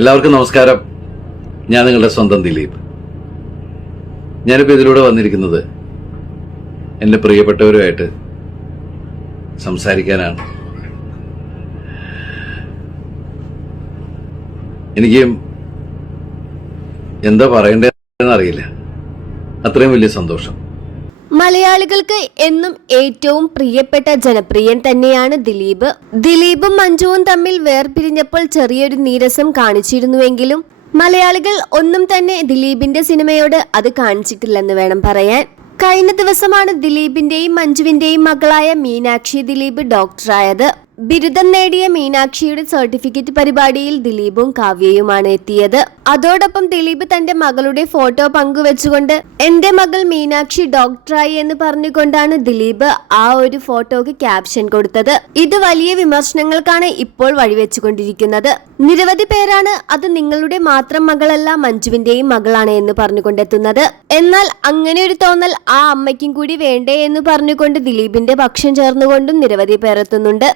എല്ലാവർക്കും നമസ്കാരം. ഞാൻ നിങ്ങളുടെ സ്വന്തം ദിലീപ്. ഞാനിപ്പോൾ ഇതിലൂടെ വന്നിരിക്കുന്നത് എൻ്റെ പ്രിയപ്പെട്ടവരുമായിട്ട് സംസാരിക്കാനാണ്. എനിക്ക് എന്താ പറയേണ്ടതെന്ന് അറിയില്ല. അത്രയും വലിയ സന്തോഷം. മലയാളികൾക്ക് എന്നും ഏറ്റവും പ്രിയപ്പെട്ട ജനപ്രിയൻ തന്നെയാണ് ദിലീപ്. ദിലീപും മഞ്ജുവും തമ്മിൽ വേർപിരിഞ്ഞപ്പോൾ ചെറിയൊരു നീരസം കാണിച്ചിരുന്നുവെങ്കിലും മലയാളികൾ ഒന്നും തന്നെ ദിലീപിന്റെ സിനിമയോട് അത് കാണിച്ചിട്ടില്ലെന്ന് വേണം പറയാൻ. കഴിഞ്ഞ ദിവസമാണ് ദിലീപിന്റെയും മഞ്ജുവിന്റെയും മകളായ മീനാക്ഷി ദിലീപ് ഡോക്ടറായത്. ബിരുദം നേടിയ മീനാക്ഷിയുടെ സർട്ടിഫിക്കറ്റ് പരിപാടിയിൽ ദിലീപും കാവ്യയുമാണ് എത്തിയത്. അതോടൊപ്പം ദിലീപ് തന്റെ മകളുടെ ഫോട്ടോ പങ്കുവെച്ചുകൊണ്ട് എന്റെ മകൾ മീനാക്ഷി ഡോക്ടറായി എന്ന് പറഞ്ഞുകൊണ്ടാണ് ദിലീപ് ആ ഒരു ഫോട്ടോക്ക് ക്യാപ്ഷൻ കൊടുത്തത്. ഇത് വലിയ വിമർശനങ്ങൾക്കാണ് ഇപ്പോൾ വഴിവെച്ചുകൊണ്ടിരിക്കുന്നത്. നിരവധി പേരാണ് അത് നിങ്ങളുടെ മാത്രം മകളല്ല, മഞ്ജുവിന്റെയും മകളാണ് എന്ന് പറഞ്ഞുകൊണ്ടെത്തുന്നത്. എന്നാൽ അങ്ങനെ ഒരു തോന്നൽ ആ അമ്മയ്ക്കും കൂടി വേണ്ടേ എന്ന് പറഞ്ഞുകൊണ്ട് ദിലീപിന്റെ പക്ഷം ചേർന്നുകൊണ്ടും നിരവധി പേർ എത്തുന്നുണ്ട്.